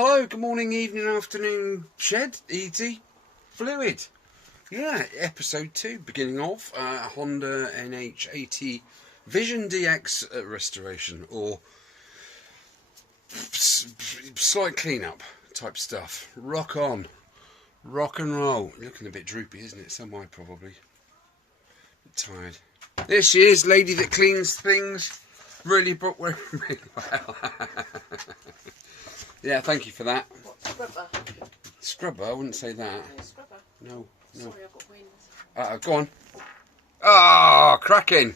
Hello, good morning, evening, afternoon, shed, easy, fluid. Yeah, episode 2, beginning of Honda NH80 Vision DX restoration, or slight clean-up type stuff. Rock on, rock and roll. Looking a bit droopy, isn't it? So am I, probably. Tired. There she is, lady that cleans things. Really well. Yeah, thank you for that. What, scrubber? Scrubber? I wouldn't say that. No, scrubber. No. Sorry, I've got wind. Go on. Ah, cracking.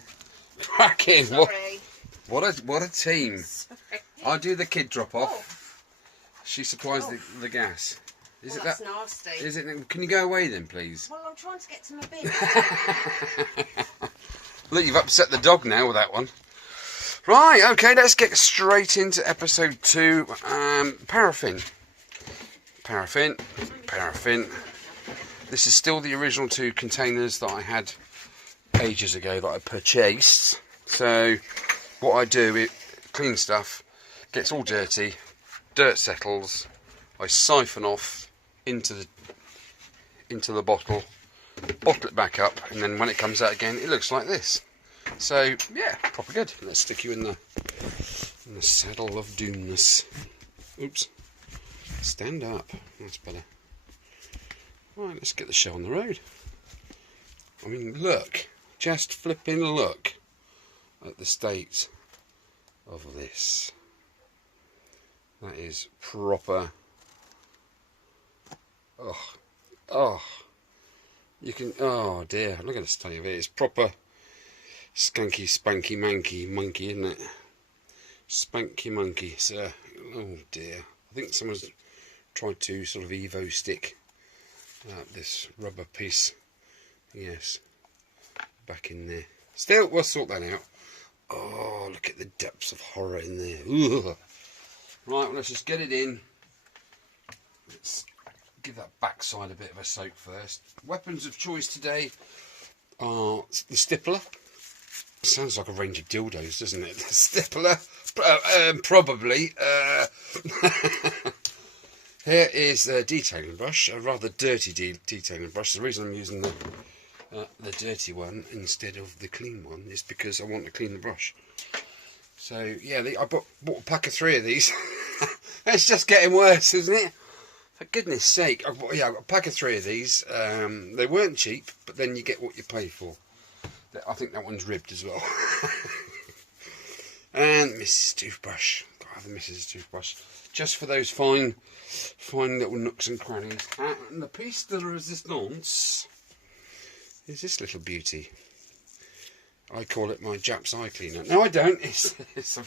Cracking. Sorry. What a team. Sorry. I do the kid drop off. Oh. She supplies the gas. Is it That's that? nasty. Is it? Can you go away then, please? Well, I'm trying to get to my bin. Look, you've upset the dog now with that one. Right, okay, let's get straight into episode 2. Paraffin. Paraffin. Paraffin. This is still the original 2 containers that I had ages ago that I purchased. So, what I do, it clean stuff, gets all dirty, dirt settles, I siphon off into the bottle it back up, and then when it comes out again, it looks like this. So, yeah, proper good. Let's stick you in the saddle of doomness. Oops. Stand up. That's better. Right, let's get the show on the road. I mean, look. Just flipping look at the state of this. That is proper. Oh. You can. Oh dear. Look at the state of it. It's proper. Skanky, spanky, manky monkey, isn't it? Spanky monkey, sir. Oh dear. I think someone's tried to sort of Evo stick this rubber piece. Yes. Back in there. Still, we'll sort that out. Oh, look at the depths of horror in there. Ugh. Right, well, let's just get it in. Let's give that backside a bit of a soak first. Weapons of choice today are the stippler. Sounds like a range of dildos, doesn't it? The stippler, probably. Here is a detailing brush, a rather dirty detailing brush. The reason I'm using the dirty one instead of the clean one is because I want to clean the brush. So yeah, I bought a pack of 3 of these. It's just getting worse, isn't it? For goodness sake, I got a pack of 3 of these. They weren't cheap, but then you get what you pay for. I think that one's ribbed as well. And Mrs. Toothbrush. Got to have the Mrs. Toothbrush. Just for those fine little nooks and crannies. And the piece de resistance is this little beauty. I call it my Jap's eye cleaner. No, I don't. It's a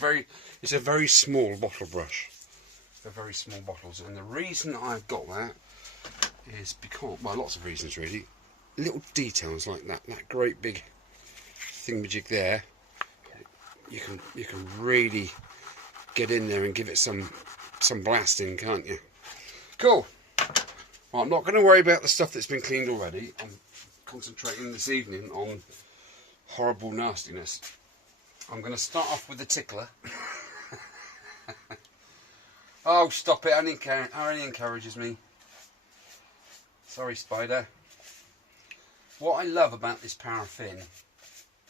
very small bottle brush. They're very small bottles, and the reason I've got that is because, well, lots of reasons really. Little details like that great big thingamajig there, you can really get in there and give it some blasting, can't you? Cool. Well, I'm not going to worry about the stuff that's been cleaned already. I'm concentrating this evening on horrible nastiness. I'm going to start off with the tickler. Oh, stop it! Only encourages me. Sorry, Spider. What I love about this paraffin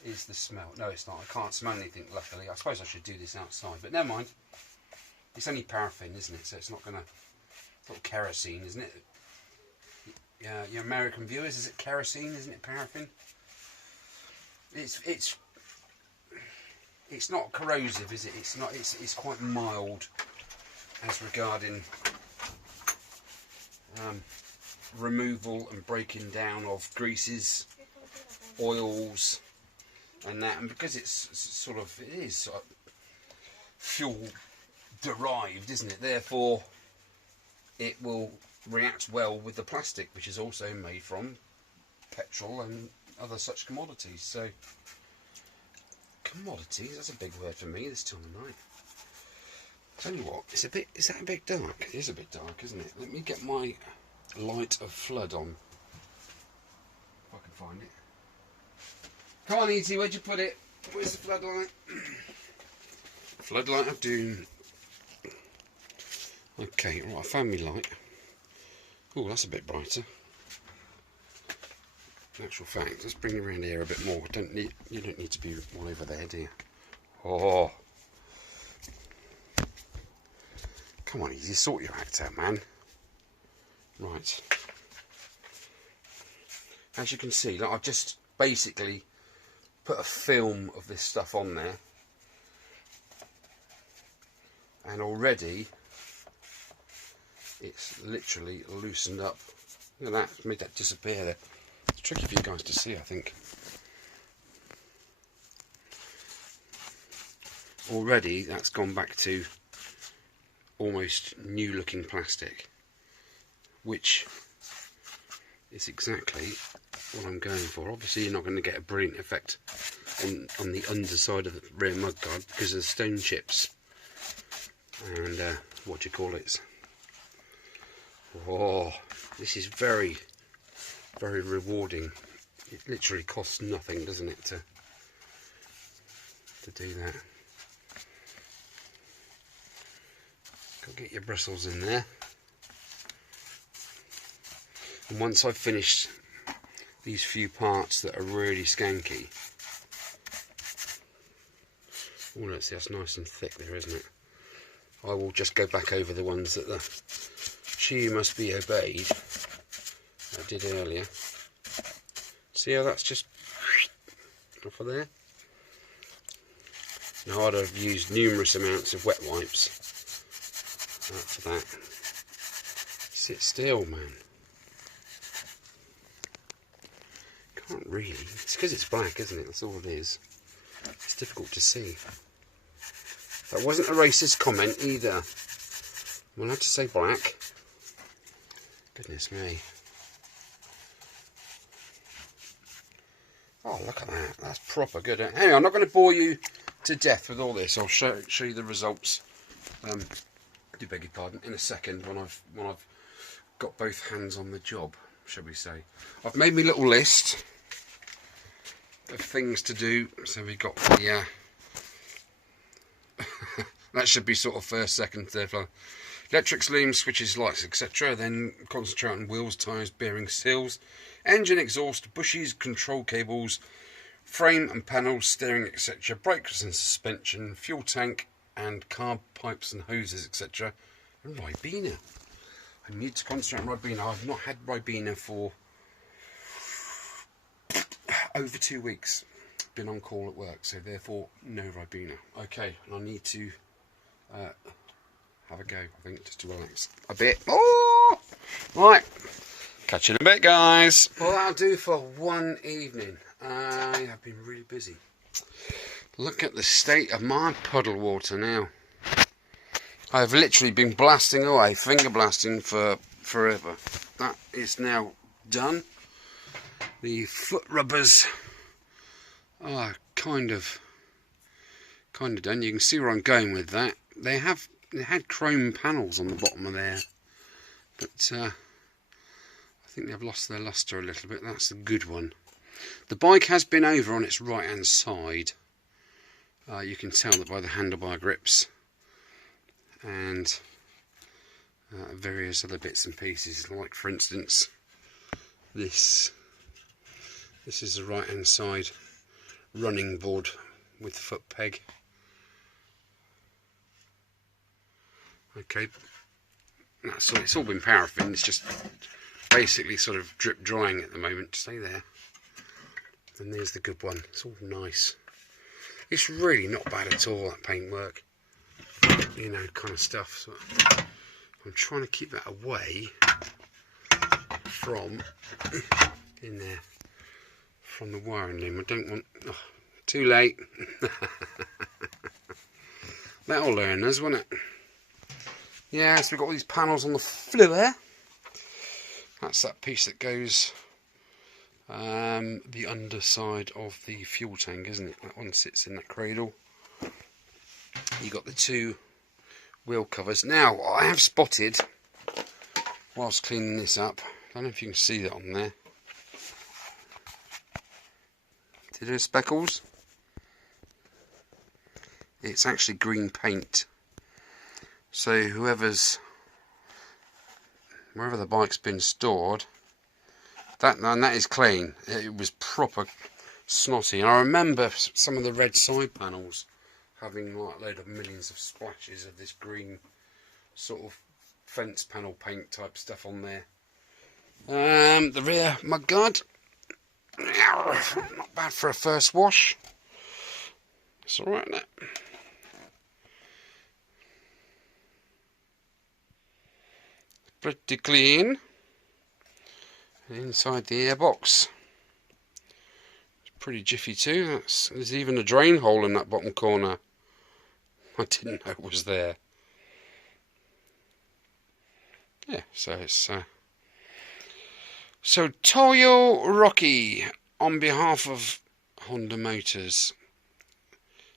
is the smell. No, it's not. I can't smell anything, luckily. I suppose I should do this outside, but never mind. It's only paraffin, isn't it? So it's not going to... It's not kerosene, isn't it? Yeah, your American viewers, is it kerosene? Isn't it paraffin? It's not corrosive, is it? It's not. It's quite mild as regarding removal and breaking down of greases, oils, and that. And because it's sort of fuel derived, isn't it? Therefore, it will react well with the plastic, which is also made from petrol and other such commodities. So, commodities, that's a big word for me this time of night. Tell you what, is that a bit dark? It is a bit dark, isn't it? Let me get my light of flood on. If I can find it. Come on, E.T., where'd you put it? Where's the floodlight? Floodlight of doom. Okay, right, I found me light. Oh, that's a bit brighter. In actual fact, let's bring it around here a bit more. You don't need to be all over there, do you? Oh, come on, easy, sort your act out, man. Right. As you can see, like, I've just basically put a film of this stuff on there, and already it's literally loosened up. Look at that, made that disappear there. It's tricky for you guys to see, I think. Already that's gone back to almost new looking plastic, which is exactly what I'm going for. Obviously you're not going to get a brilliant effect on the underside of the rear mudguard because of the stone chips and what do you call it. Oh, this is very, very rewarding. It literally costs nothing, doesn't it, to do that. Go get your bristles in there. And once I've finished these few parts that are really skanky, oh, let's see, that's nice and thick there, isn't it? I will just go back over the ones that the shoe must be obeyed I did earlier. See how that's just off of there? Now I'd have used numerous amounts of wet wipes for that. Sit still, man. Can't really. It's because it's black, isn't it? That's all it is. It's difficult to see. That wasn't a racist comment either. I'm allowed to say black. Goodness me. Oh, look at that. That's proper good. Anyway, I'm not going to bore you to death with all this. I'll show you the results. Do beg your pardon, in a second when I've got both hands on the job, shall we say. I've made me little list of things to do. So we've got the that should be sort of first, second, third floor. Electrics, looms, switches, lights, etc. Then concentrate on wheels, tyres, bearings, seals, engine, exhaust, bushes, control cables, frame and panels, steering, etc. Brakes and suspension, fuel tank and carb pipes and hoses, etc. And Ribena. I need to concentrate on Ribena. I've not had Ribena for over 2 weeks. Been on call at work, so therefore no Ribena. Okay, and I need to have a go, I think, just to relax a bit. Oh! Right, catch you in a bit, guys. Well, that'll do for one evening. I have been really busy. Look at the state of my puddle water now. I've literally been blasting away, finger blasting for forever. That is now done. The foot rubbers are kind of done. You can see where I'm going with that. They had chrome panels on the bottom of there, but I think they've lost their luster a little bit. That's the good one. The bike has been over on its right hand side. You can tell that by the handlebar grips and various other bits and pieces, like for instance this is the right hand side running board with foot peg. Okay, that's all. It's all been paraffin. It's just basically sort of drip drying at the moment. Stay there. And there's the good one. It's all nice. It's really not bad at all, that paintwork, you know, kind of stuff. So I'm trying to keep that away from in there, from the wiring loom. I don't want. Oh, too late. That'll learn us, won't it? Yeah, so we've got all these panels on the floor. That's that piece that goes the underside of the fuel tank, isn't it? That one sits in that cradle. You got the two wheel covers. Now, I have spotted, whilst cleaning this up, I don't know if you can see that on there. Did there speckles? It's actually green paint. So whoever's wherever the bike's been stored, that is clean. It was proper snotty. And I remember some of the red side panels having like a load of millions of splashes of this green sort of fence panel paint type stuff on there. The rear mudguard, not bad for a first wash. It's alright, isn't it? Pretty clean. Inside the airbox, it's pretty jiffy too. There's even a drain hole in that bottom corner. I didn't know it was there. Yeah, so it's so Toyo Rocky on behalf of Honda Motors.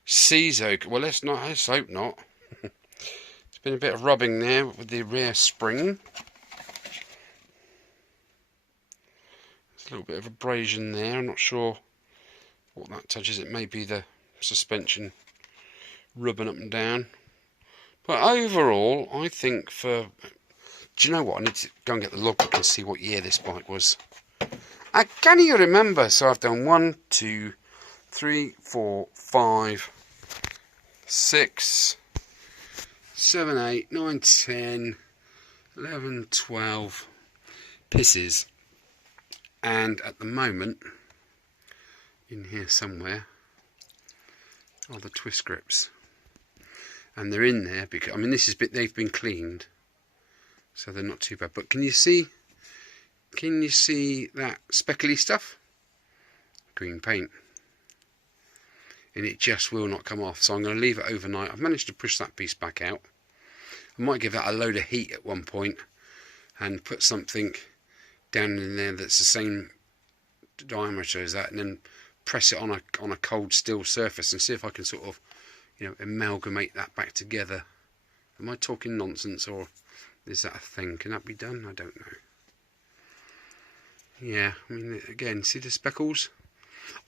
Ciso. Well, let's hope not. It's been a bit of rubbing there with the rear spring. There's a little bit of abrasion there. I'm not sure what that touches. It may be the suspension rubbing up and down. But overall, I think for... Do you know what? I need to go and get the logbook and see what year this bike was. Can you remember? So I've done 1, 2, 3, 4, 5, 6, 7, 8, 9, 10, 11, 12 pisses. And at the moment, in here somewhere, are the twist grips. And they're in there because, I mean, they've been cleaned. So they're not too bad. But can you see that speckly stuff? Green paint. And it just will not come off. So I'm going to leave it overnight. I've managed to push that piece back out. I might give that a load of heat at one point and put something down in there that's the same diameter as that, and then press it on a cold steel surface and see if I can sort of, you know, amalgamate that back together. Am I talking nonsense, or is that a thing? Can that be done? I don't know. Yeah, I mean, again, see the speckles?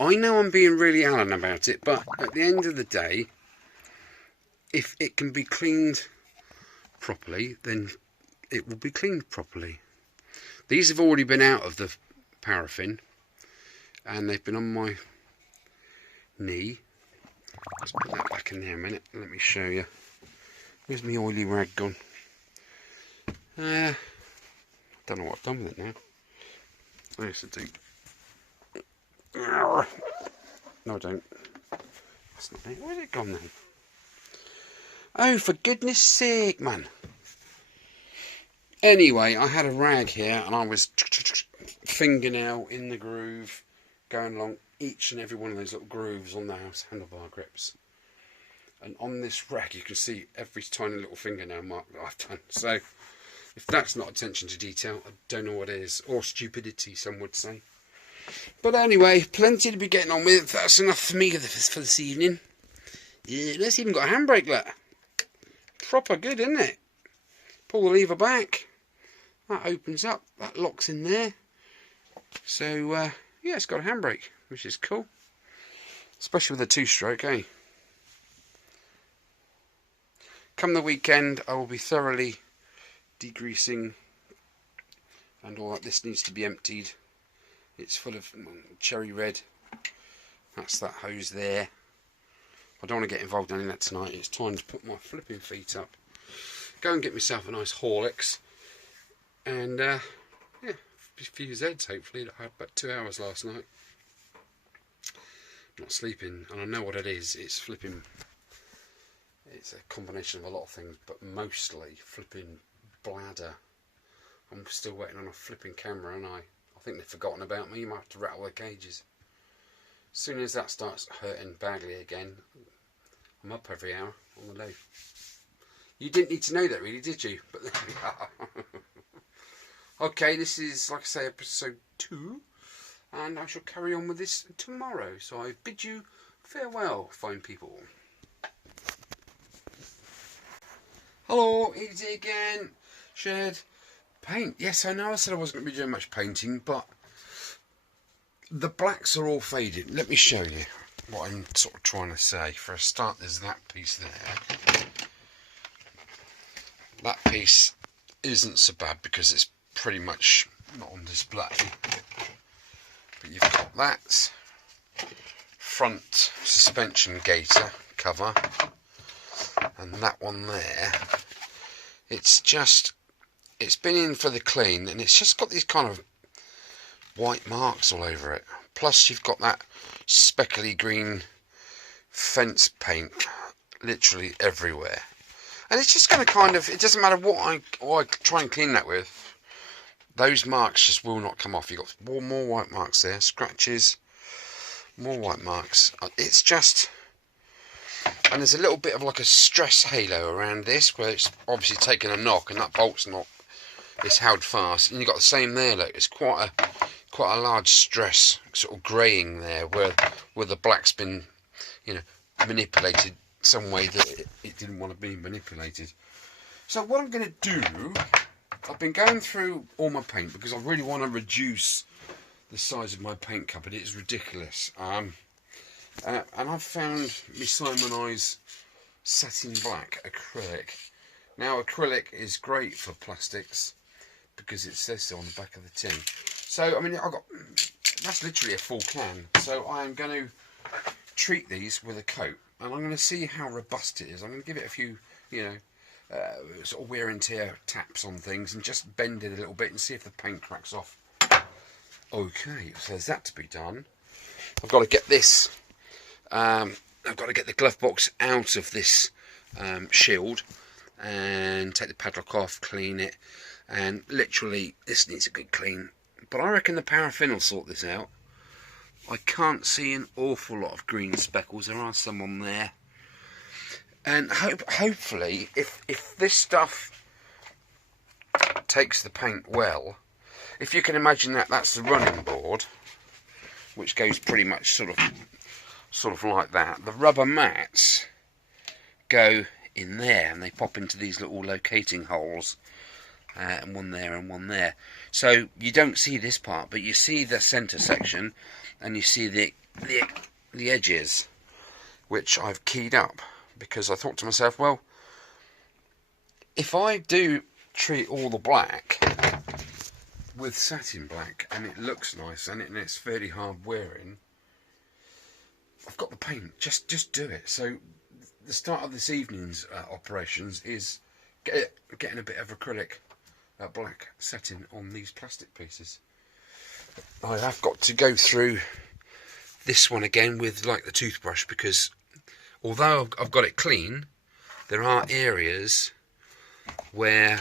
I know I'm being really Alan about it, but at the end of the day, if it can be cleaned properly, then it will be cleaned properly. These have already been out of the paraffin, and they've been on my knee. Let's put that back in there a minute. Let me show you. Where's my oily rag gone? I don't know what I've done with it now. I used to do. No, I don't. That's not it. Where's it gone then? Oh, for goodness sake, man. Anyway, I had a rag here and I was fingernail in the groove, going along each and every one of those little grooves on the house handlebar grips. And on this rag you can see every tiny little fingernail mark that I've done. So if that's not attention to detail, I don't know what is. Or stupidity, some would say. But anyway, plenty to be getting on with. That's enough for me for this evening. Yeah, let's even got a handbrake there. Proper good, isn't it? Pull the lever back. That opens up. That locks in there. So, yeah, it's got a handbrake, which is cool. Especially with a two-stroke, eh? Come the weekend, I will be thoroughly degreasing and all that. This needs to be emptied. It's full of cherry red. That's that hose there. I don't want to get involved in that tonight. It's time to put my flipping feet up. Go and get myself a nice Horlicks. And, yeah, a few Zeds hopefully. I had about 2 hours last night. Not sleeping. And I know what it is. It's flipping. It's a combination of a lot of things, but mostly flipping bladder. I'm still waiting on a flipping camera, and I think they've forgotten about me. You might have to rattle their cages. As soon as that starts hurting badly again, I'm up every hour on the low. You didn't need to know that really, did you? But there we are. Okay, this is, like I say, episode 2, and I shall carry on with this tomorrow. So I bid you farewell, fine people. Hello, easy again. Shed paint. Yes, I know I said I wasn't going to be doing much painting, but the blacks are all faded. Let me show you what I'm sort of trying to say. For a start, there's that piece there. That piece isn't so bad because it's pretty much not on display, but you've got that front suspension gaiter cover, and that one there, it's been in for the clean, and it's just got these kind of white marks all over it. Plus you've got that speckly green fence paint literally everywhere, and it's just going to kind of, it doesn't matter what I try and clean that with, those marks just will not come off. You've got more white marks there, scratches, more white marks. It's just, and there's a little bit of like a stress halo around this where it's obviously taken a knock, and that bolt's not, it's held fast, and you've got the same there. Look, it's quite a large stress sort of greying there where the black's been, you know, manipulated some way that it didn't want to be manipulated. So what I'm going to do, I've been going through all my paint because I really want to reduce the size of my paint cupboard. It is ridiculous. And I've found my Simonized satin black acrylic. Now acrylic is great for plastics because it says so on the back of the tin. So I mean, that's literally a full can. So I am going to treat these with a coat, and I'm going to see how robust it is. I'm going to give it a few, you know, sort of wear and tear taps on things, and just bend it a little bit and see if the paint cracks off. Okay, so there's that to be done. I've got to get this. I've got to get the glove box out of this shield and take the padlock off, clean it, and literally this needs a good clean. But I reckon the paraffin will sort this out. I can't see an awful lot of green speckles. There are some on there, and hopefully, if this stuff takes the paint well, if you can imagine that's the running board, which goes pretty much sort of like that. The rubber mats go in there, and they pop into these little locating holes, and one there and one there. So you don't see this part, but you see the centre section, and you see the edges, which I've keyed up, because I thought to myself, well, if I do treat all the black with satin black and it looks nice and it's fairly hard wearing, I've got the paint, just do it. So the start of this evening's operations is getting a bit of acrylic black setting on these plastic pieces. I have got to go through this one again with like the toothbrush, because although I've got it clean, there are areas where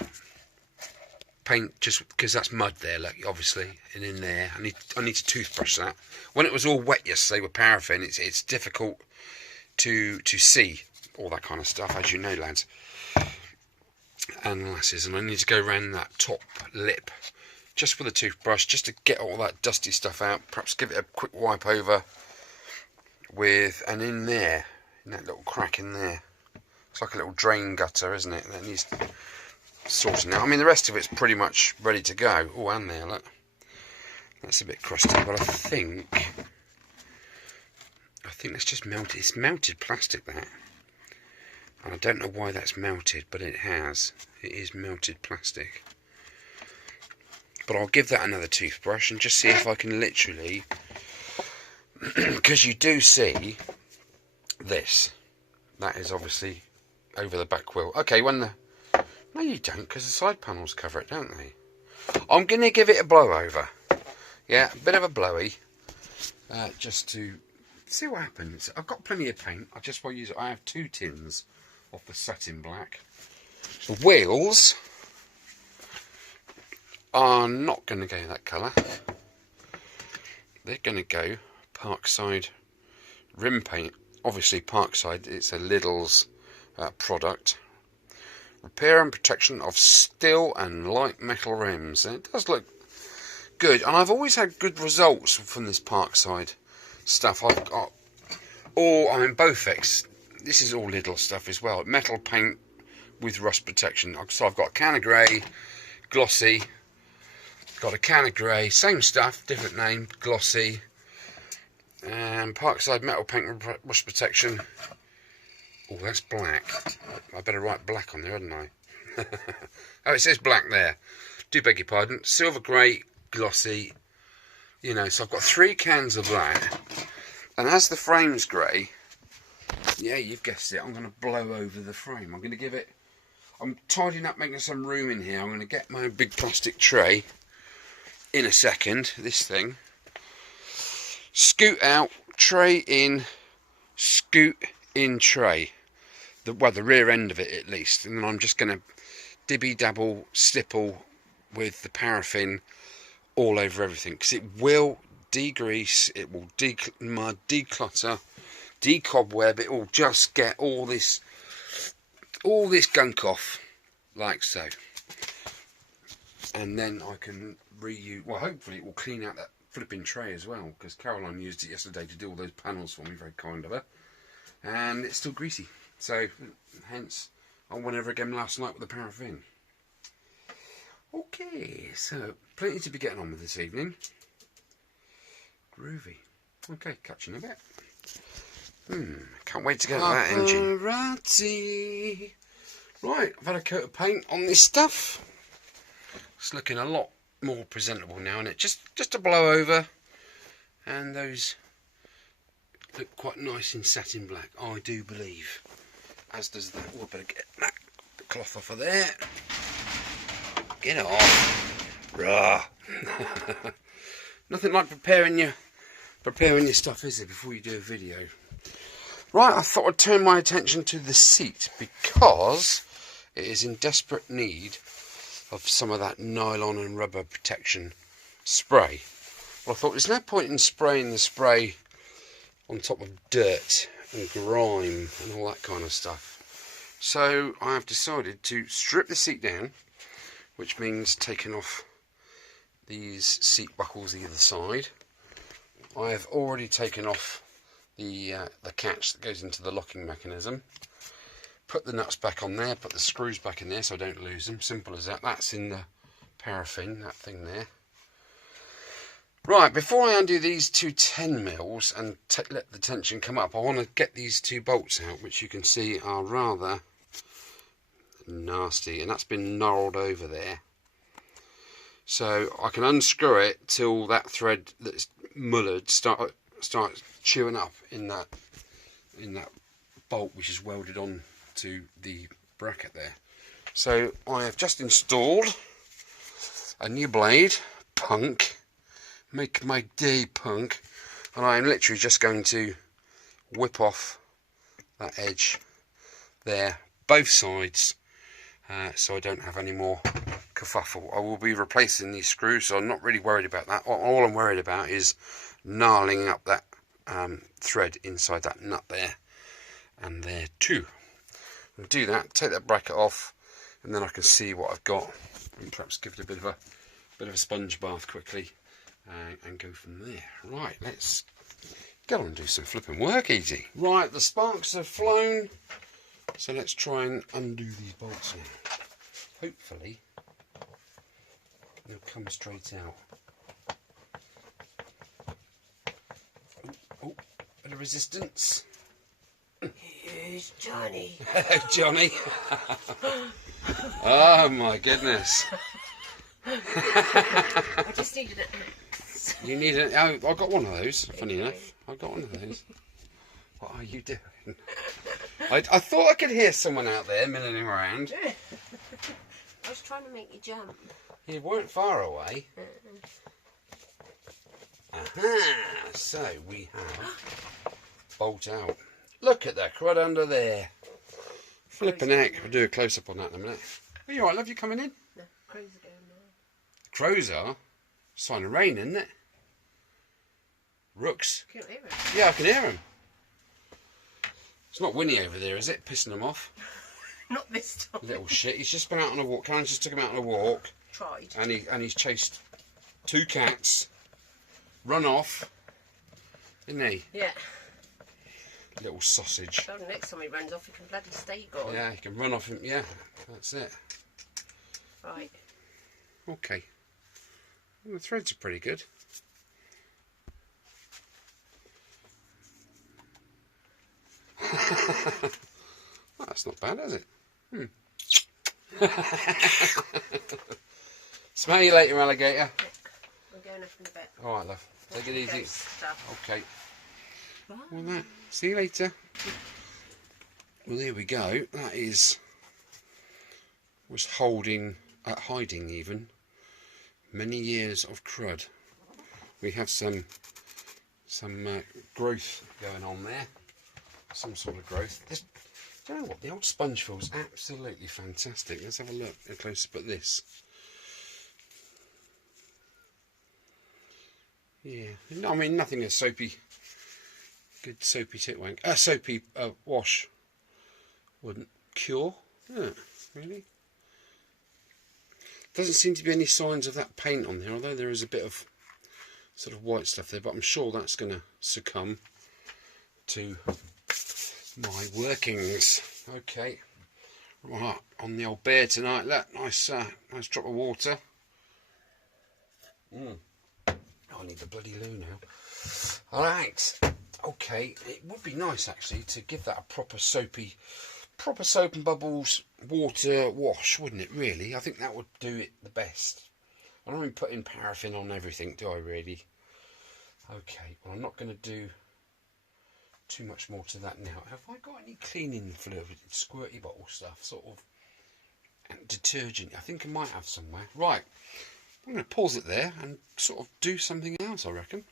paint, just because that's mud there, like obviously, and in there I need to toothbrush that. When it was all wet yesterday with paraffin, it's difficult to see all that kind of stuff, as you know, lads and lasses, and I need to go around that top lip just with a toothbrush, just to get all that dusty stuff out. Perhaps give it a quick wipe over with, and in there, in that little crack in there, it's like a little drain gutter, isn't it? That needs sorting out. I mean, the rest of it's pretty much ready to go. Oh, and there, look, that's a bit crusty, but I think that's just melted. It's melted plastic, that. And I don't know why that's melted, but it has. It is melted plastic. But I'll give that another toothbrush and just see if I can literally, because you do see this. That is obviously over the back wheel. Okay, no you don't, because the side panels cover it, don't they? I'm going to give it a blow over. Yeah, a bit of a blowy, just to see what happens. I've got plenty of paint. I just want to use it. I have 2 tins of the satin black. The wheels are not going to go that colour. They're going to go Parkside Rim Paint. Obviously Parkside, it's a Lidl's product. Repair and protection of steel and light metal rims. And it does look good, and I've always had good results from this Parkside stuff. I've got Bofix. This is all Lidl stuff as well. Metal paint with rust protection. So I've got a can of grey, glossy. Got a can of grey, same stuff, different name, glossy. And Parkside metal paint with rust protection. Oh, that's black. I better write black on there, hadn't I? Oh, it says black there. do beg your pardon, silver grey, glossy, you know, so I've got 3 cans of that, and as the frame's grey, yeah, you've guessed it, I'm going to blow over the frame. I'm going to give it, I'm tidying up, making some room in here. I'm going to get my big plastic tray in a second, this thing, scoot out, tray in, scoot in tray, the rear end of it at least, and then I'm just going to dibby dabble stipple with the paraffin all over everything, because it will degrease, it will declutter, decobweb, it will just get all this gunk off like so, and then I can reuse, well, hopefully it will clean out that flipping tray as well, because Caroline used it yesterday to do all those panels for me, very kind of her, and it's still greasy, so hence I went over again last night with the paraffin. Okay, so plenty to be getting on with this evening. Groovy. Okay, catch you in a bit. Can't wait to get that engine. Alrighty. Right, I've had a coat of paint on this stuff. It's looking a lot more presentable now, and it just to blow over, and those look quite nice in satin black, I do believe. As does that. Oh, I better get that cloth off of there. Get it off. Rah. Nothing like preparing your stuff, is it, before you do a video. Right, I thought I'd turn my attention to the seat, because it is in desperate need of some of that nylon and rubber protection spray. Well, I thought there's no point in spraying the spray on top of dirt and grime and all that kind of stuff. So I have decided to strip the seat down, which means taking off these seat buckles either side. I have already taken off the catch that goes into the locking mechanism. Put the nuts back on there, put the screws back in there so I don't lose them. Simple as that. That's in the paraffin, that thing there. Right, before I undo these 2 10mm and let the tension come up, I want to get these 2 bolts out, which you can see are rather nasty, and that's been gnarled over there. So I can unscrew it till that thread that's mullered starts chewing up in that bolt, which is welded on to the bracket there. So I have just installed a new blade, punk, make my day punk, and I am literally just going to whip off that edge there, both sides, so I don't have any more kerfuffle. I will be replacing these screws, so I'm not really worried about that. All I'm worried about is gnarling up that thread inside that nut there and there too. I'll do that, take that bracket off, and then I can see what I've got, and perhaps give it a bit of a sponge bath quickly, and go from there. Right, let's get on and do some flipping work, easy. Right, the sparks have flown, so let's try and undo these bolts now. Hopefully they'll come straight out. Oh, bit of resistance. Here's Johnny. Hello, Johnny. Oh my goodness. I just needed it. You need it. Oh, I got one of those. Funny enough, I got one of those. What are you doing? I thought I could hear someone out there milling around. I was trying to make you jump. You weren't far away. Aha! So we have bolt out. Look at that crud under there. Flipping heck. We'll do a close up on that in a minute. Are you alright, love? You coming in? No, crows are going now. Crows are? Sign of rain, isn't it? Rooks. Can't hear it. Yeah, I can hear them. It's not Winnie over there, is it? Pissing them off. Not this time. Little shit. He's just been out on a walk. Karen just took him out on a walk. Tried. And he's chased 2 cats. Run off. Isn't he? Yeah. Little sausage. So the next time he runs off, he can bloody stay gone. Yeah, he can run off him. Yeah, that's it. Right. Okay. Well, the threads are pretty good. Well, that's not bad, is it? Smell you later, alligator. I'm going up in a bit. Alright, love. Take it easy. Stuff. Okay. Bye. Well, that. See you later. Well, there we go. That was hiding even many years of crud. We have some growth going on there. Some sort of growth. Do you know what? The old sponge feels absolutely fantastic. Let's have a look, a close up at this. Yeah, I mean nothing as soapy. Good soapy tit wank. Soapy wash wouldn't cure. Really? Doesn't seem to be any signs of that paint on there, although there is a bit of sort of white stuff there. But I'm sure that's going to succumb to my workings. Okay, right on the old bear tonight. Look, nice drop of water. I need the bloody loo now. All right. Okay, it would be nice actually to give that a proper soap and bubbles water wash, wouldn't it? Really, I think that would do it the best. I don't mean putting paraffin on everything, do I really? Okay, well I'm not going to do too much more to that now. Have I got any cleaning fluid, squirty bottle stuff, sort of detergent? I think I might have somewhere. Right, I'm going to pause it there and sort of do something else, I reckon.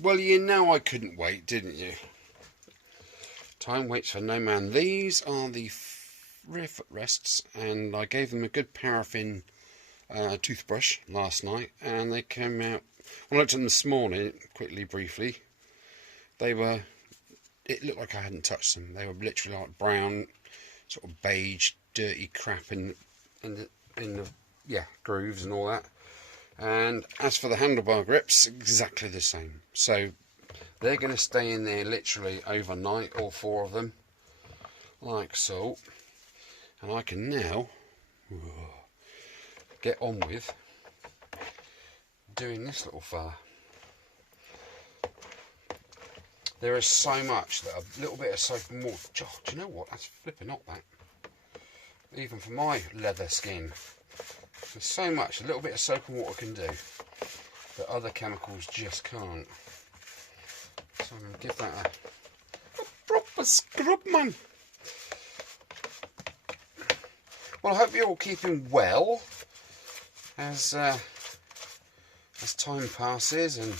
Well, you know I couldn't wait, didn't you? Time waits for no man. These are the rear footrests, and I gave them a good paraffin toothbrush last night, and they came out. When I looked at them this morning, briefly, it looked like I hadn't touched them. They were literally like brown, sort of beige, dirty crap in the grooves and all that. And as for the handlebar grips, exactly the same. So they're going to stay in there literally overnight, all four of them, like so. And I can now get on with doing this little fella. There is so much that a little bit of soap and water. Do you know what? That's flipping hot, that. Even for my leather skin. There's so much a little bit of soap and water can do that other chemicals just can't. So I'm going to give that a proper scrub, man. Well, I hope you're all keeping well as time passes and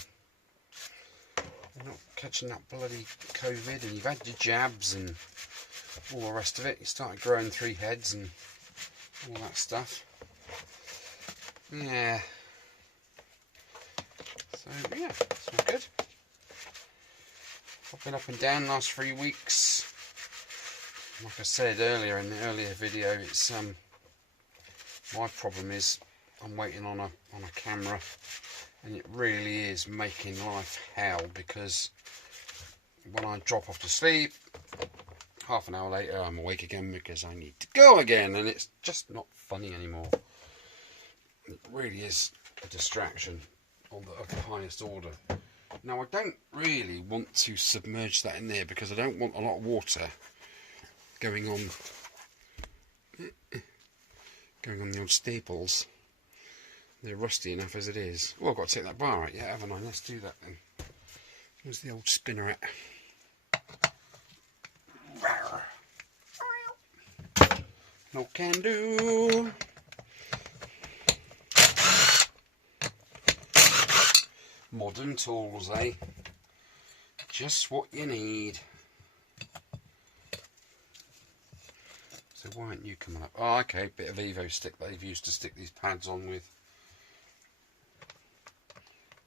you're not catching that bloody COVID and you've had your jabs and all the rest of it. You started growing 3 heads and all that stuff. Yeah. So yeah, it's all good. I've been up and down the last 3 weeks. Like I said earlier in the earlier video, it's my problem is I'm waiting on a camera, and it really is making life hell, because when I drop off to sleep, half an hour later I'm awake again because I need to go again, and it's just not funny anymore. It really is a distraction of the highest order. Now I don't really want to submerge that in there because I don't want a lot of water going on the old staples. They're rusty enough as it is. Oh, I've got to take that bar out, yeah, haven't I? Let's do that then. Where's the old spinner at? No can do. Modern tools, eh? Just what you need. So why aren't you coming up? Oh, okay, bit of Evo stick they've used to stick these pads on with.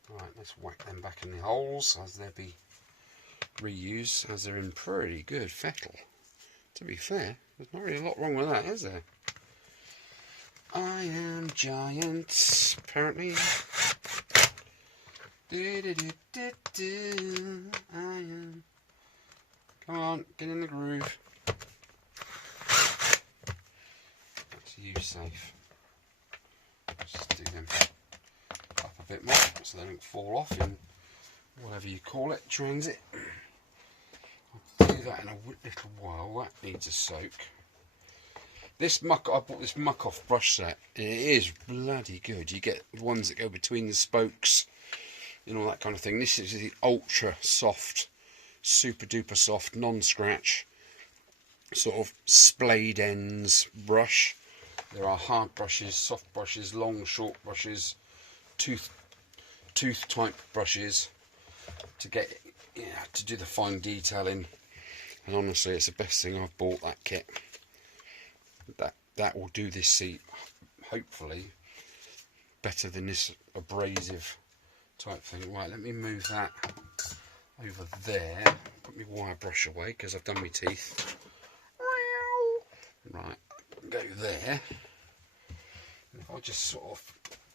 Right, let's whack them back in the holes as they'll be reused, as they're in pretty good fettle. To be fair, there's not really a lot wrong with that, is there? I am giant, apparently. I am. Come on, get in the groove. That's you safe. Let's just do them up a bit more so they don't fall off in whatever you call it, transit. I'll do that in a little while. That needs a soak. This muck, I bought this muck off brush set. It is bloody good. You get the ones that go between the spokes and all that kind of thing. This is the ultra soft, super duper soft, non-scratch, sort of splayed ends brush. There are hard brushes, soft brushes, long, short brushes, tooth type brushes to get, to do the fine detailing. And honestly, it's the best thing I've bought, that kit. That will do this seat, hopefully, better than this abrasive type thing. Right, let me move that over there. Put my wire brush away because I've done my teeth. Right, go there. And if I just sort of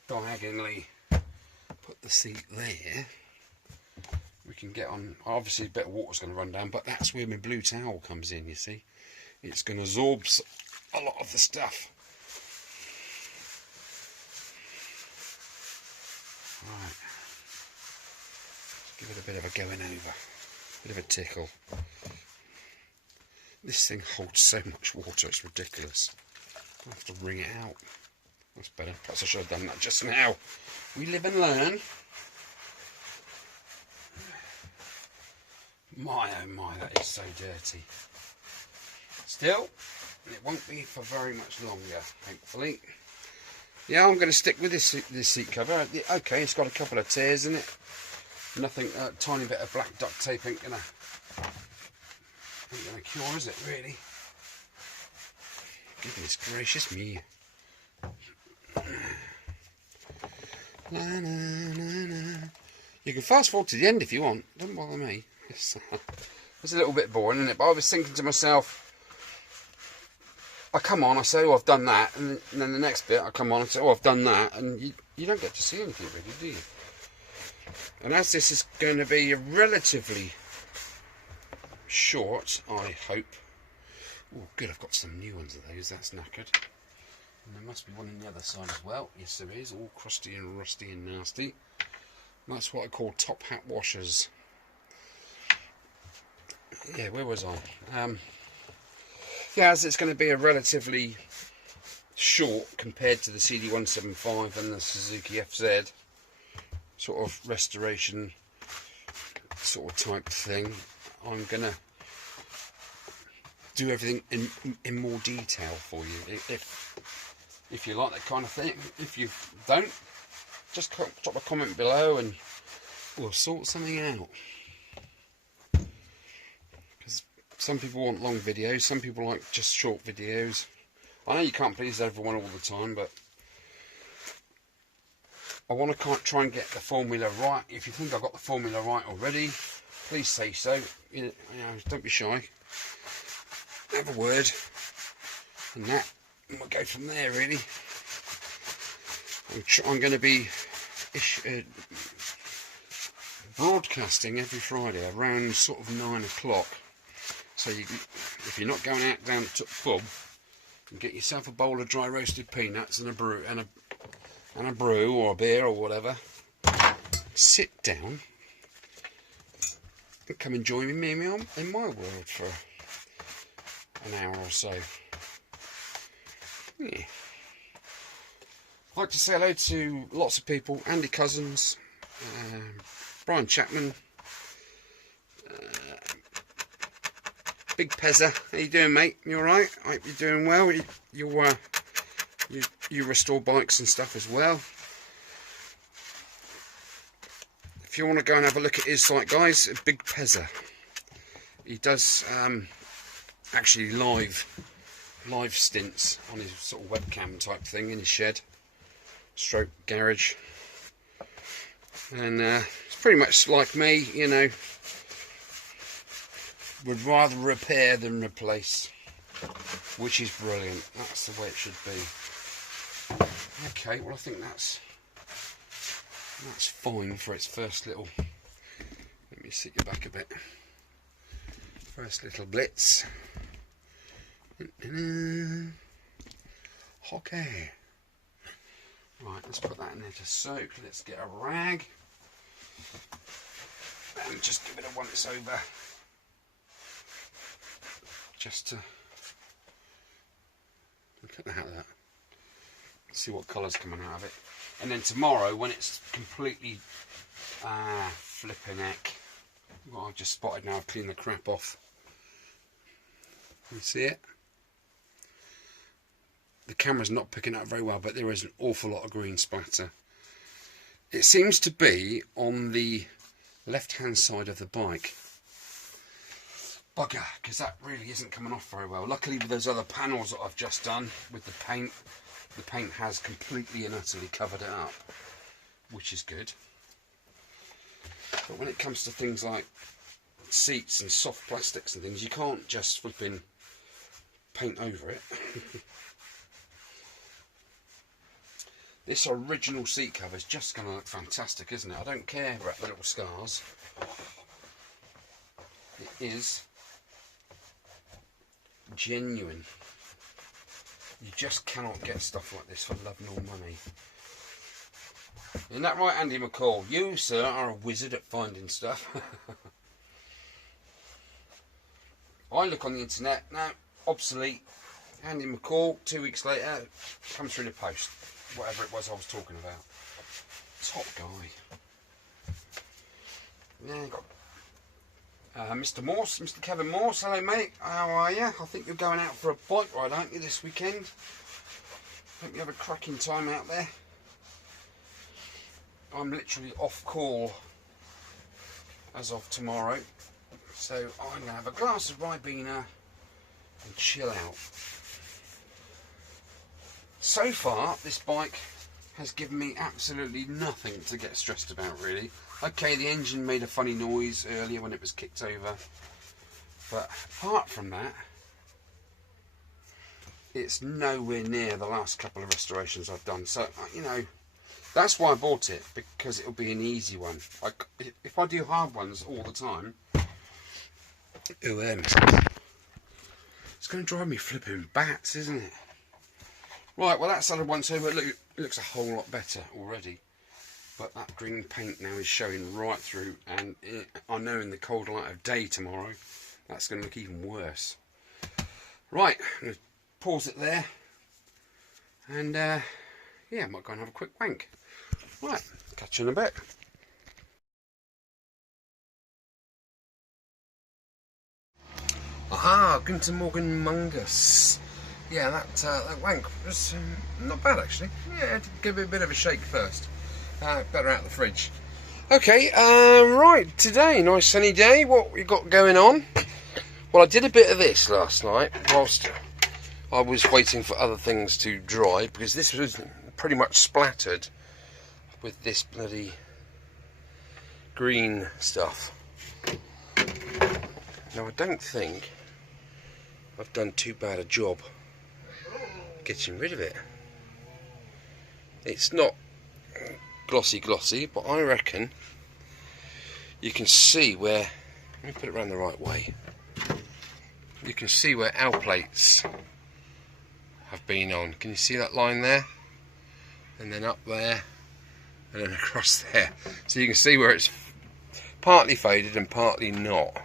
diagonally put the seat there, we can get on. Obviously a bit of water's going to run down, but that's where my blue towel comes in, you see. It's going to absorb a lot of the stuff. Right, give it a bit of a going over, bit of a tickle. This thing holds so much water, it's ridiculous. I have to wring it out. That's better. Perhaps I should have done that just now. We live and learn. My oh my, that is so dirty. Still, it won't be for very much longer, hopefully. Yeah, I'm going to stick with this seat cover. Okay, it's got a couple of tears in it. Nothing, a tiny bit of black duct tape ain't gonna cure, is it, really? Goodness gracious me. Na, na, na, na. You can fast forward to the end if you want. Don't bother me. It's a little bit boring, isn't it? But I was thinking to myself, I come on, I say, oh, I've done that, and then the next bit, I come on and say, oh, I've done that, and you don't get to see anything really, do you? And as this is going to be relatively short, I hope. Oh, good, I've got some new ones of those, that's knackered. And there must be one on the other side as well. Yes, there is, all crusty and rusty and nasty. That's what I call top hat washers. Yeah, where was I? Yeah, as it's going to be a relatively short compared to the CD175 and the Suzuki FZ sort of restoration sort of type thing, I'm going to do everything in more detail for you. If you like that kind of thing. If you don't, just drop a comment below and we'll sort something out. Some people want long videos, some people like just short videos. I know you can't please everyone all the time, but I want to try and get the formula right. If you think I've got the formula right already, please say so. You know, don't be shy. Have a word, and we'll go from there. Really, I'm going to be broadcasting every Friday around sort of 9 o'clock. So if you're not going out down to the pub, you get yourself a bowl of dry roasted peanuts and a brew or a beer or whatever. Sit down and come and join me in my world for an hour or so. Yeah. I'd like to say hello to lots of people. Andy Cousins, Brian Chapman, Big Pezza. How you doing, mate? You alright? I hope you're doing well. You restore bikes and stuff as well. If you want to go and have a look at his site, guys, Big Pezza. He does actually live stints on his sort of webcam type thing in his shed, stroke garage, and it's pretty much like me, you know. Would rather repair than replace, which is brilliant. That's the way it should be. Okay, well I think that's fine for its first little. Let me sit you back a bit. First little blitz. Okay. Right, let's put that in there to soak. Let's get a rag and just give it a once over. Just to Look at that. See what colour's coming out of it. And then tomorrow, when it's completely flipping heck, what I've just spotted now, I've cleaned the crap off. You see it? The camera's not picking up very well, but there is an awful lot of green splatter. It seems to be on the left-hand side of the bike. Bugger, because that really isn't coming off very well. Luckily, with those other panels that I've just done with the paint has completely and utterly covered it up, which is good. But when it comes to things like seats and soft plastics and things, you can't just flipping paint over it. This original seat cover is just going to look fantastic, isn't it? I don't care about the little scars. It is genuine. You just cannot get stuff like this for love nor money. Isn't that right, Andy McCall? You, sir, are a wizard at finding stuff. I look on the internet, now, obsolete. Andy McCall, 2 weeks later, comes through the post. Whatever it was I was talking about. Top guy. Yeah, got Mr. Morse, Mr. Kevin Morse. Hello, mate. How are you? I think you're going out for a bike ride, aren't you, this weekend? Hope you have a cracking time out there. I'm literally off call as of tomorrow, so I'm going to have a glass of Ribena and chill out. So far, this bike has given me absolutely nothing to get stressed about, really. Okay, the engine made a funny noise earlier when it was kicked over, but apart from that, it's nowhere near the last couple of restorations I've done. So, you know, that's why I bought it, because it'll be an easy one. Like, if I do hard ones all the time, it's going to drive me flipping bats, isn't it? Right, well, that side of once over, it looks a whole lot better already. But that green paint now is showing right through, and I know in the cold light of day tomorrow, that's going to look even worse. Right, I'm going to pause it there, and yeah, I might go and have a quick wank. Right, catch you in a bit. Aha, Guten Morgen Mungus. Yeah, that wank was not bad actually. Yeah, give it a bit of a shake first. Better out of the fridge. Okay, right, today, nice sunny day. What we got going on? Well, I did a bit of this last night whilst I was waiting for other things to dry, because this was pretty much splattered with this bloody green stuff. Now, I don't think I've done too bad a job getting rid of it. It's not glossy, but I reckon you can see where, let me put it around the right way, you can see where L plates have been on. Can you see that line there? And then up there, and then across there. So you can see where it's partly faded and partly not.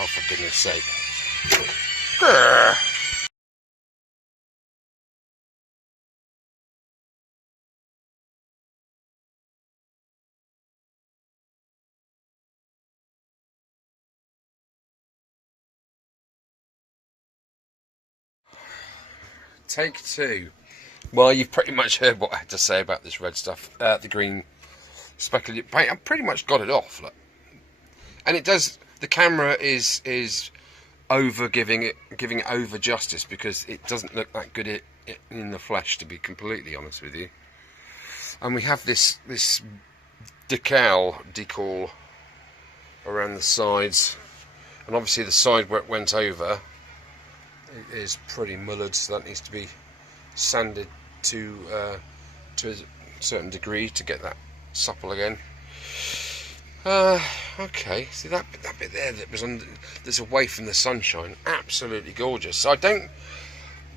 Oh, for goodness sake. Grr. Take two. Well, you've pretty much heard what I had to say about this red stuff, the green speculative paint. I've pretty much got it off, look. And it does. The camera is over giving it over justice, because it doesn't look that good in the flesh, to be completely honest with you. And we have this decal around the sides, and obviously the side where it went over is pretty mullered, so that needs to be sanded to a certain degree to get that supple again. Okay, see that bit there that was that's away from the sunshine, absolutely gorgeous. So I don't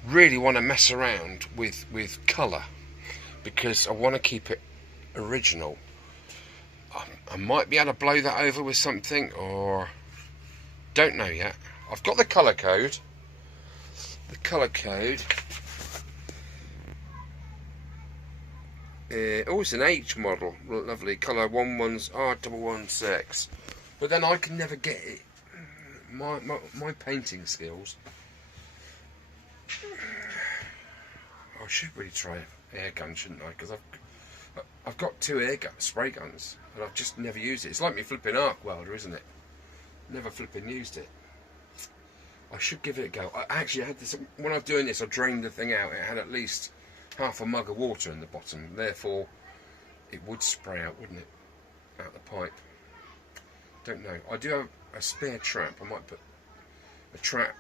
really want to mess around with colour, because I want to keep it original. I might be able to blow that over with something, or don't know yet. I've got the colour code. The colour code Oh, it's an H model. Lovely colour. 111R116. But then I can never get it. My painting skills. I should really try air gun, shouldn't I? Because I've got 2 spray guns, and I've just never used it. It's like me flipping arc welder, isn't it? Never flipping used it. I should give it a go. I actually had this when I was doing this. I drained the thing out. It had at least half a mug of water in the bottom. Therefore, it would spray out, wouldn't it? Out the pipe. Don't know. I do have a spare trap. I might put a trap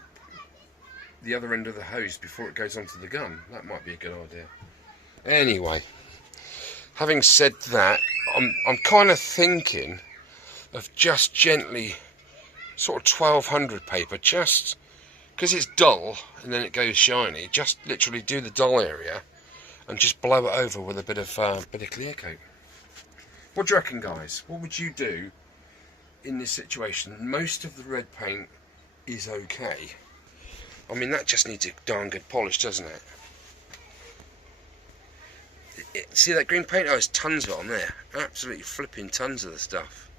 the other end of the hose before it goes onto the gun. That might be a good idea. Anyway, having said that, I'm kind of thinking of just gently sort of 1200 paper, just because it's dull and then it goes shiny. Just literally do the dull area and just blow it over with a bit of clear coat. What do you reckon, guys? What would you do in this situation? Most of the red paint is okay. I mean, that just needs a darn good polish, doesn't it? See that green paint? Oh, there's tons of it on there. Absolutely flipping tons of the stuff.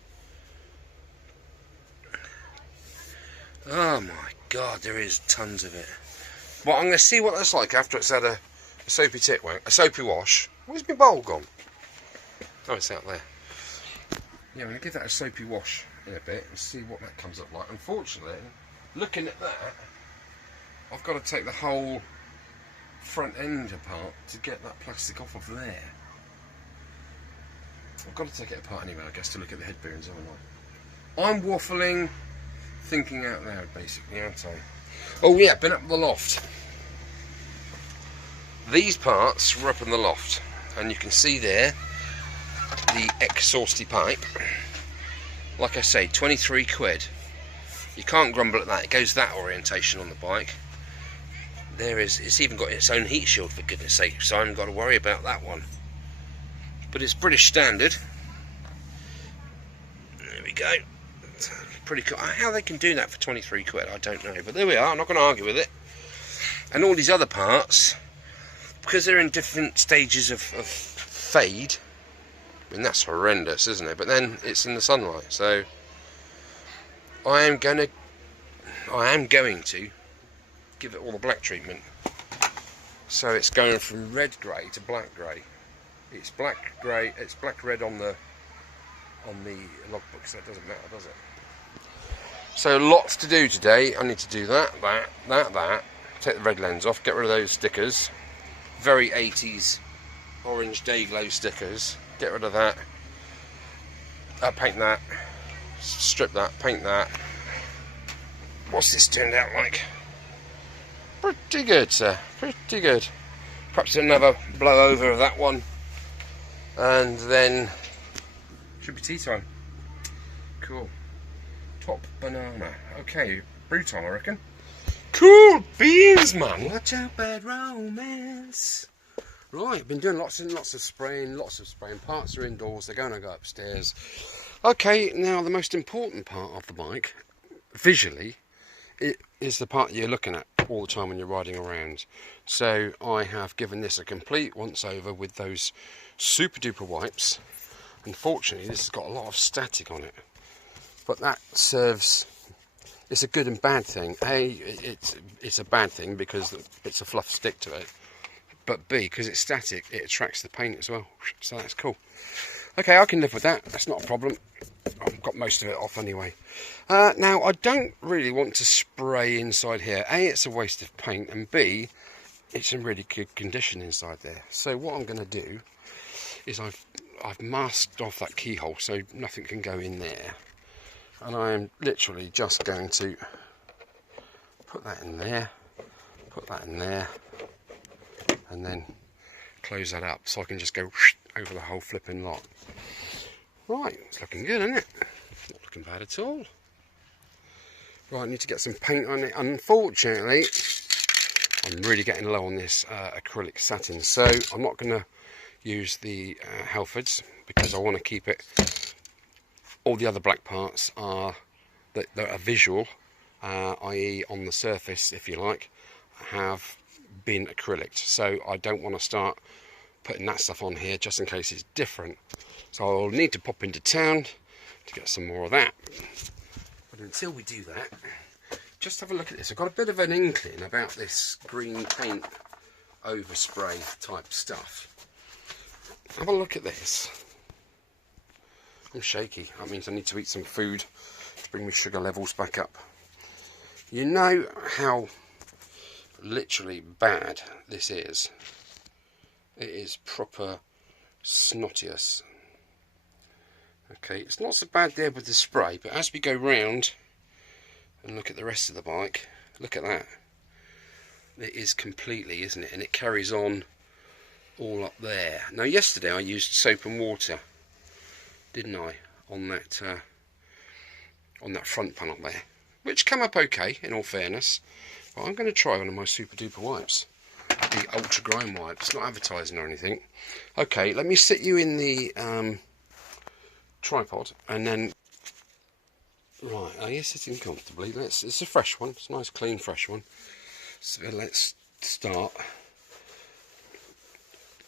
Oh my god, there is tons of it. Well, I'm going to see what that's like after it's had a soapy wash. Where's my bowl gone? Oh, it's out there. Yeah, I'm going to give that a soapy wash in a bit and see what that comes up like. Unfortunately, looking at that, I've got to take the whole front end apart to get that plastic off of there. I've got to take it apart anyway, I guess, to look at the head bearings, haven't I? I'm waffling, thinking out loud, basically, aren't I? Oh yeah, been up the loft. These parts were up in the loft, and you can see there the exhausty pipe. Like I say, 23 quid. You can't grumble at that. It goes that orientation on the bike. It's even got its own heat shield, for goodness sake, so I haven't got to worry about that one. But it's British standard. There we go. Pretty cool. How they can do that for 23 quid, I don't know. But there we are, I'm not going to argue with it. And all these other parts, because they're in different stages of fade, I mean, that's horrendous, isn't it? But then it's in the sunlight, so I am going to give it all the black treatment. So it's going from red grey to black grey. It's black grey, it's black red on the logbook, so it doesn't matter, does it? So lots to do today. I need to do that. Take the red lens off, get rid of those stickers. Very 80s orange day glow stickers. Get rid of that. Paint that. Strip that, paint that. What's this turned out like? Pretty good, sir. Pretty good. Perhaps another blow over of that one. And then should be tea time. Cool. Top banana. Okay, Bruton, I reckon. Cool beans, man. Watch out, bad romance. Right, been doing lots of spraying. Parts are indoors. They're going to go upstairs. Okay, now the most important part of the bike, visually, it is the part you're looking at all the time when you're riding around. So I have given this a complete once over with those super duper wipes. Unfortunately, this has got a lot of static on it, but that serves. It's a good and bad thing. A, it's a bad thing because it's a fluff stick to it, but B, because it's static, it attracts the paint as well. So that's cool. Okay, I can live with that. That's not a problem. I've got most of it off anyway. Now, I don't really want to spray inside here. A, it's a waste of paint, and B, it's in really good condition inside there. So what I'm going to do is I've masked off that keyhole so nothing can go in there. And I am literally just going to put that in there, and then close that up so I can just go over the whole flipping lot. Right, it's looking good, isn't it? Not looking bad at all. Right, I need to get some paint on it. Unfortunately, I'm really getting low on this acrylic satin, so I'm not going to use the Halfords because I want to keep it. All the other black parts are that are visual, i.e. on the surface, if you like, have been acrylic. So I don't want to start putting that stuff on here just in case it's different. So I'll need to pop into town to get some more of that. But until we do that, just have a look at this. I've got a bit of an inkling about this green paint overspray type stuff. Have a look at this. I'm shaky. That means I need to eat some food to bring my sugar levels back up. You know how literally bad this is. It is proper snottious. Okay, it's not so bad there with the spray, but as we go round and look at the rest of the bike, look at that. It is completely, isn't it? And it carries on all up there. Now yesterday I used soap and water, didn't I, on that front panel there, which came up okay in all fairness. But I'm going to try one of my super duper wipes, the ultra grime wipe. It's not advertising or anything. Okay, let me sit you in the tripod, and then right, are you sitting comfortably? It's a fresh one. It's a nice clean fresh one. So let's start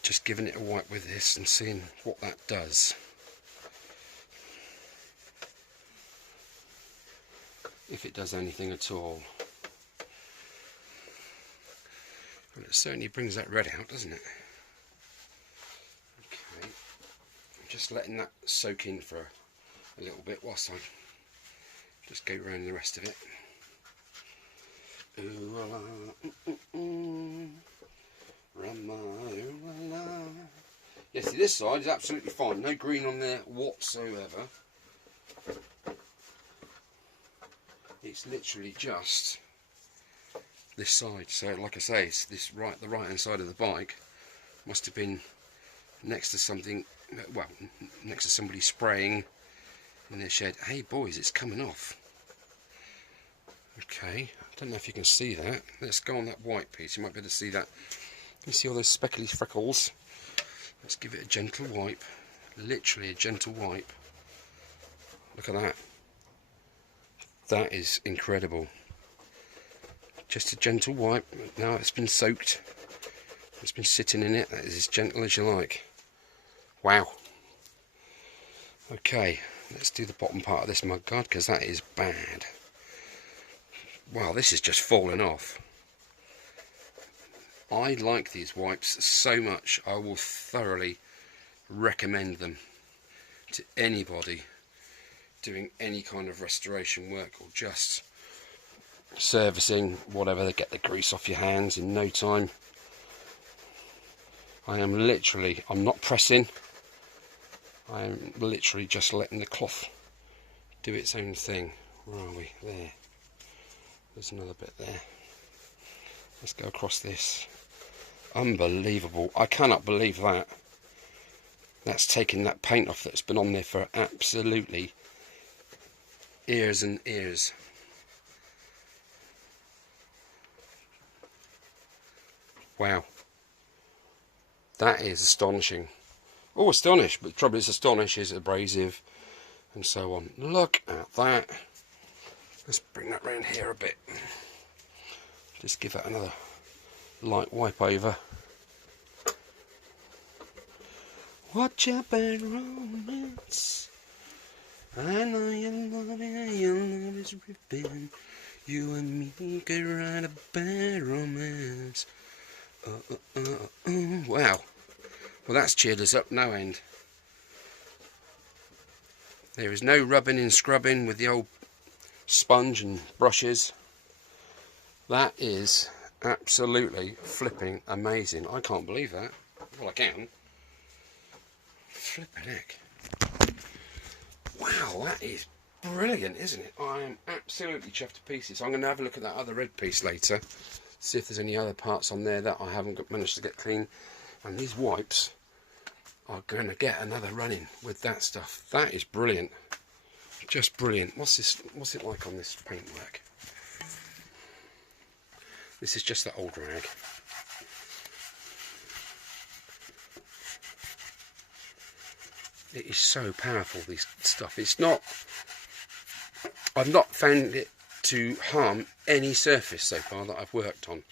just giving it a wipe with this and seeing what that does. If it does anything at all. Well, it certainly brings that red out, doesn't it? Okay, I'm just letting that soak in for a little bit whilst I just go around the rest of it. Ooh, la, Rama, ooh, la. Yeah, see, this side is absolutely fine. No green on there whatsoever. It's literally just this side. So, like I say, it's the right hand side of the bike must have been next to something. Well, next to somebody spraying in their shed. Hey boys, it's coming off. Okay, I don't know if you can see that. Let's go on that white piece. You might be able to see that. You see all those speckly freckles. Let's give it a gentle wipe. Literally a gentle wipe. Look at that. That is incredible. Just a gentle wipe. Now it's been soaked. It's been sitting in it. That is as gentle as you like. Wow. Okay, let's do the bottom part of this mud guard, because that is bad. Wow, this is just falling off. I like these wipes so much, I will thoroughly recommend them to anybody doing any kind of restoration work or just servicing, whatever. They get the grease off your hands in no time. I'm not pressing, I am literally just letting the cloth do its own thing. Where are we? There. There's another bit there. Let's go across this. Unbelievable. I cannot believe that. That's taking that paint off that's been on there for absolutely years and years. Wow. That is astonishing. Oh, astonished, but the trouble is astonish is abrasive and so on. Look at that. Let's bring that round here a bit. Just give that another light wipe over. Watch out, bad romance. I know your love is ripping. You and me could write a bad romance. Wow. Well, that's cheered us up no end. There is no rubbing and scrubbing with the old sponge and brushes. That is absolutely flipping amazing. I can't believe that. Well, I can. Flipping heck. Wow, that is brilliant, isn't it? I am absolutely chuffed to pieces. I'm going to have a look at that other red piece later, see if there's any other parts on there that I haven't managed to get clean. And these wipes are going to get another run-in with that stuff. That is brilliant. Just brilliant. What's it like on this paintwork? This is just that old rag. It is so powerful, this stuff. It's not, I've not found it to harm any surface so far that I've worked on.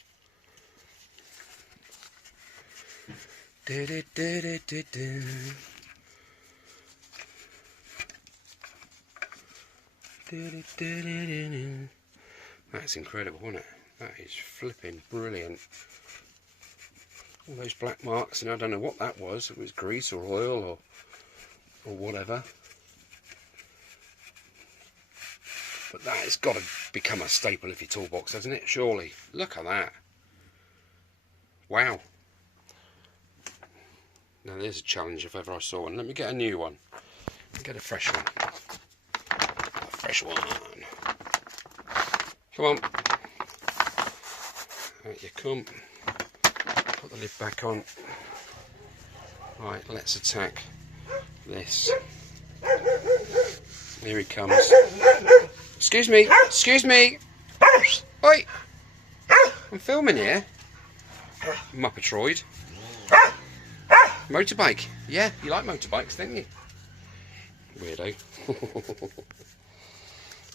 That's incredible, isn't it? That is flipping brilliant. All those black marks, and I don't know what that was. It was grease or oil or whatever. But that has got to become a staple of your toolbox, hasn't it? Surely. Look at that. Wow. Now there's a challenge if ever I saw one. Let me get a new one. Get a fresh one. A fresh one. Come on. Out you come. Put the lid back on. Right, let's attack this. Here he comes. Excuse me, excuse me. Oi! I'm filming here. Muppetroid. Motorbike. Yeah, you like motorbikes, don't you? Weirdo.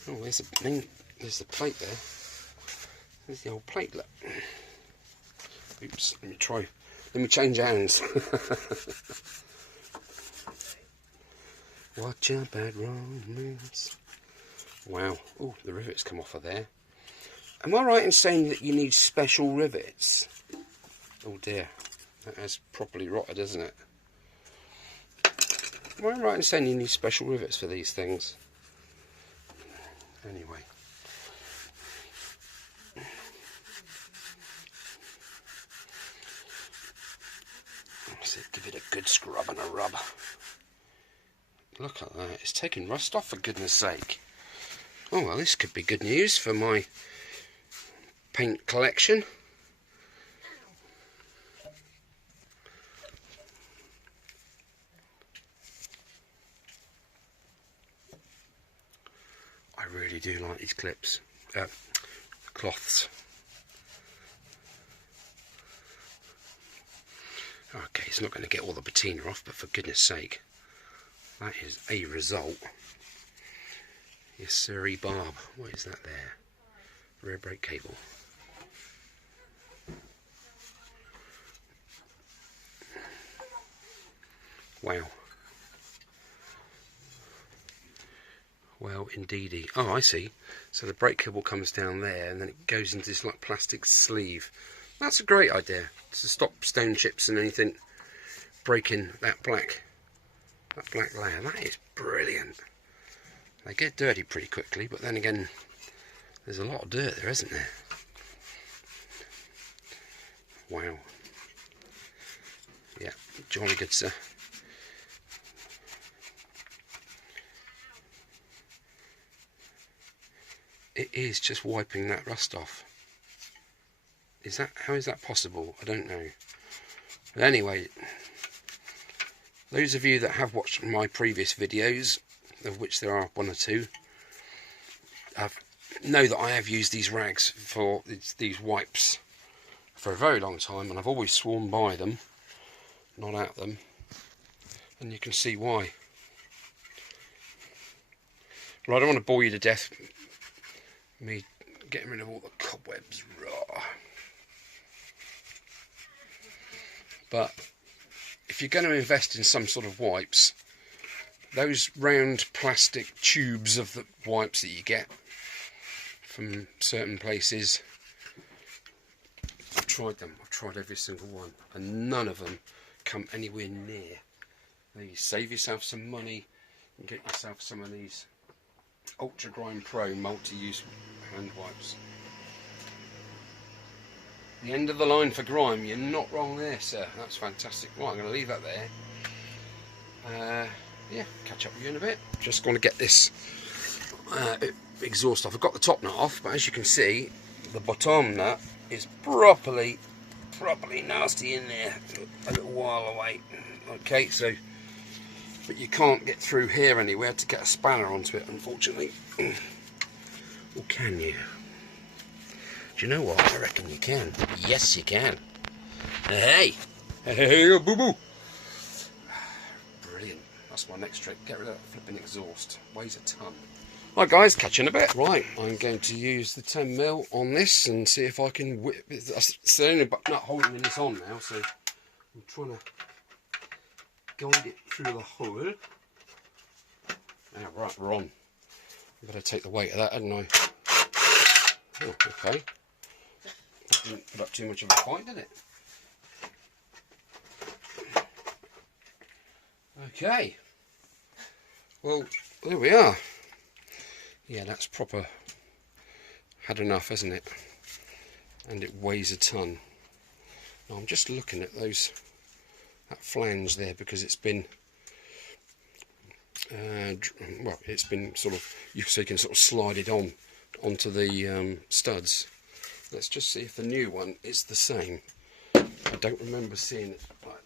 Oh, there's the plate there. There's the old plate, look. Oops, let me change hands. Watch your bad romance. Wow. Oh, the rivets come off of there. Am I right in saying that you need special rivets? Oh dear. That has properly rotted, isn't it? Am I right in saying you need special rivets for these things? Anyway. So give it a good scrub and a rub. Look at that. It's taking rust off, for goodness sake. Oh well, this could be good news for my paint collection. I really do like these cloths. Okay, it's not going to get all the patina off, but for goodness sake, that is a result. Yes, sirree, Barb. What is that there? Rear brake cable. Wow. Well, indeedy. Oh, I see. So the brake cable comes down there, and then it goes into this like plastic sleeve. That's a great idea to stop stone chips and anything breaking that black layer. That is brilliant. They get dirty pretty quickly, but then again, there's a lot of dirt there, isn't there? Wow. Yeah, jolly good, sir. It is just wiping that rust off. How is that possible? I don't know. But anyway, those of you that have watched my previous videos, of which there are one or two, know that I have used these rags for these wipes for a very long time, and I've always sworn by them, not at them, and you can see why. Well, I don't want to bore you to death, me getting rid of all the cobwebs raw. But if you're going to invest in some sort of wipes, those round plastic tubes of the wipes that you get from certain places, I've tried them. I've tried every single one, and none of them come anywhere near. Now you save yourself some money and get yourself some of these Ultra Grind Pro multi-use hand wipes. The end of the line for grime. You're not wrong there, sir. That's fantastic. Right, I'm going to leave that there. Yeah, catch up with you in a bit. Just going to get this exhaust off. I've got the top nut off, but as you can see, the bottom nut is properly nasty in there. A little while away. Okay, so, but you can't get through here anywhere to get a spanner onto it, unfortunately. Or can you? Do you know what? I reckon you can. Yes, you can. Hey! Hey, boo-boo! Brilliant. That's my next trick. Get rid of that flipping exhaust. Weighs a ton. Right, guys, catch you in a bit. Right, I'm going to use the 10mm on this and see if I can whip it. It's the only nut holding this on now, so I'm trying to guide it through the hole. Right, we're on. I better take the weight of that, hadn't I? Oh, okay. That didn't put up too much of a fight, did it? Okay. Well, there we are. Yeah, that's proper. Had enough, hasn't it? And it weighs a ton. Now I'm just looking at that flange there because it's been well, it's been sort of, so you can sort of slide it onto the studs. Let's just see if the new one is the same. I don't remember seeing it like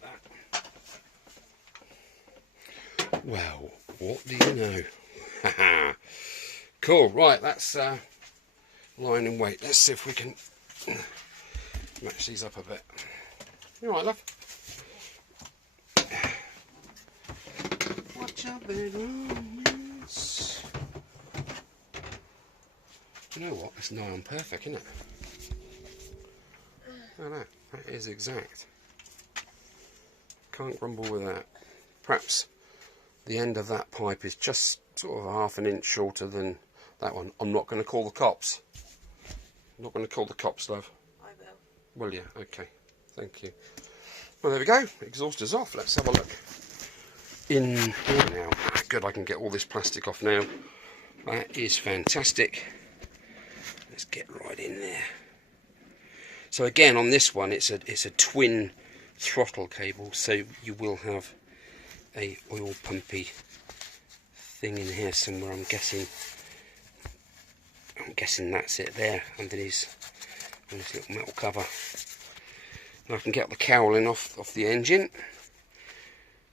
that. Well, what do you know? Cool, right, that's line and weight. Let's see if we can match these up a bit. You alright, love? Watch out, balloons. You know what? It's nigh on perfect, isn't it? Look at that. That is exact. Can't grumble with that. Perhaps the end of that pipe is just sort of half an inch shorter than that one. I'm not going to call the cops. I'm not going to call the cops, love. I will. Will you? Okay. Thank you. Well, there we go. Exhaust is off. Let's have a look in here now. Good, I can get all this plastic off now. That is fantastic. Let's get right in there. So again, on this one, it's a twin throttle cable, so you will have a oil pumpy thing in here somewhere. I'm guessing that's it there under this little metal cover. And I can get the cowling off the engine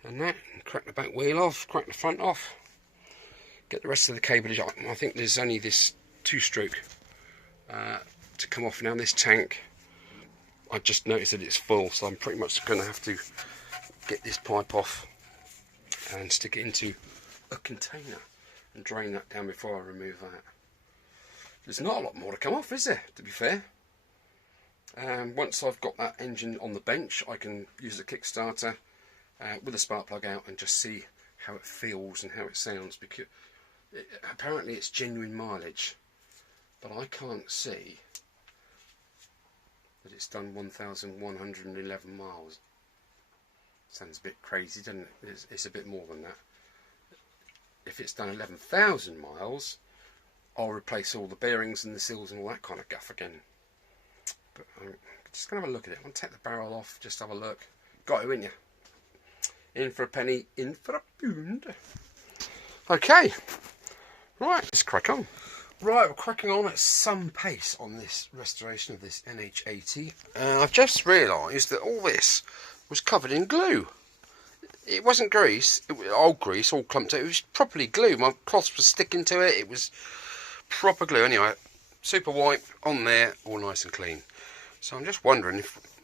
and that, and crack the back wheel off, crack the front off, get the rest of the cablage. I think there's only this 2-stroke to come off now. This tank, I just noticed that it's full, so I'm pretty much going to have to get this pipe off and stick it into a container and drain that down before I remove that. There's not a lot more to come off, is there, to be fair? Once I've got that engine on the bench, I can use the Kickstarter with the spark plug out and just see how it feels and how it sounds, because apparently it's genuine mileage, but I can't see that it's done 1,111 miles. Sounds a bit crazy, doesn't it? It's a bit more than that. If it's done 11,000 miles, I'll replace all the bearings and the seals and all that kind of guff again. But I'm just going to have a look at it. I'm going to take the barrel off, just have a look. Got to, ain't you? In for a penny, in for a pound. Okay. Right, let's crack on. Right, we're cracking on at some pace on this restoration of this NH80. I've just realised that all this was covered in glue. It wasn't grease, it was old grease, all clumped out. It was properly glue. My cloths were sticking to it. It was proper glue. Anyway, super white on there, all nice and clean. So I'm just wondering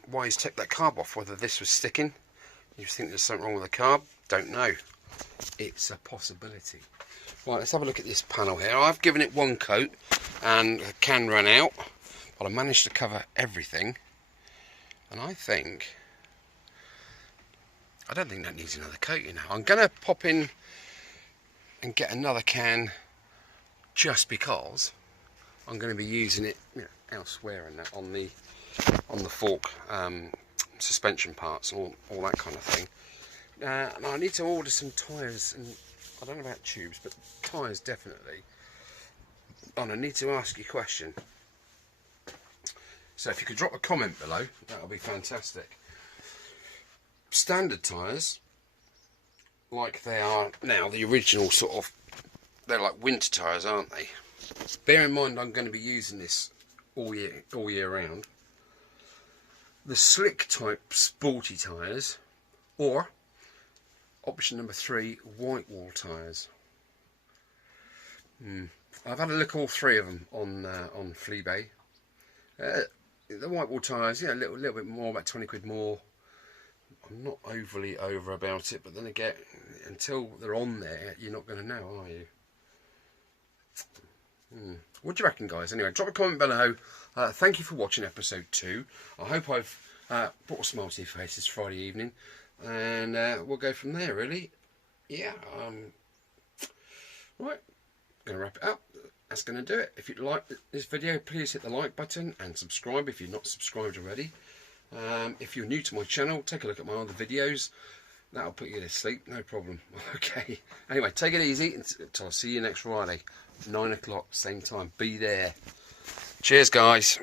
why he's took that carb off, whether this was sticking. You think there's something wrong with the carb? Don't know. It's a possibility. Right, let's have a look at this panel here. I've given it one coat and the can ran out, but I managed to cover everything. And I don't think that needs another coat, you know. I'm going to pop in and get another can just because I'm going to be using it, you know, elsewhere and that on the fork suspension parts, all that kind of thing. And I need to order some tyres, and I don't know about tubes, but tyres definitely. And I need to ask you a question. So if you could drop a comment below, that would be fantastic. Standard tyres, like they are now, the original sort of, they're like winter tyres, aren't they? Bear in mind I'm going to be using this all year round. The slick type sporty tyres, or option number 3, white wall tyres. I've had a look at all three of them on Fleabay. The white wall tyres, yeah, a little bit more, about 20 quid more. I'm not overly over about it, but then again, until they're on there, you're not going to know, are you? What do you reckon, guys? Anyway, drop a comment below. Thank you for watching episode 2. I hope I've Brought a smile to your face this Friday evening, and we'll go from there, really. Yeah, right, gonna wrap it up. That's gonna do it. If you like this video, please hit the like button and subscribe if you're not subscribed already. If you're new to my channel, take a look at my other videos. That'll put you to sleep, no problem. Okay, anyway, take it easy until I see you next Friday, 9 o'clock, same time. Be there. Cheers, guys.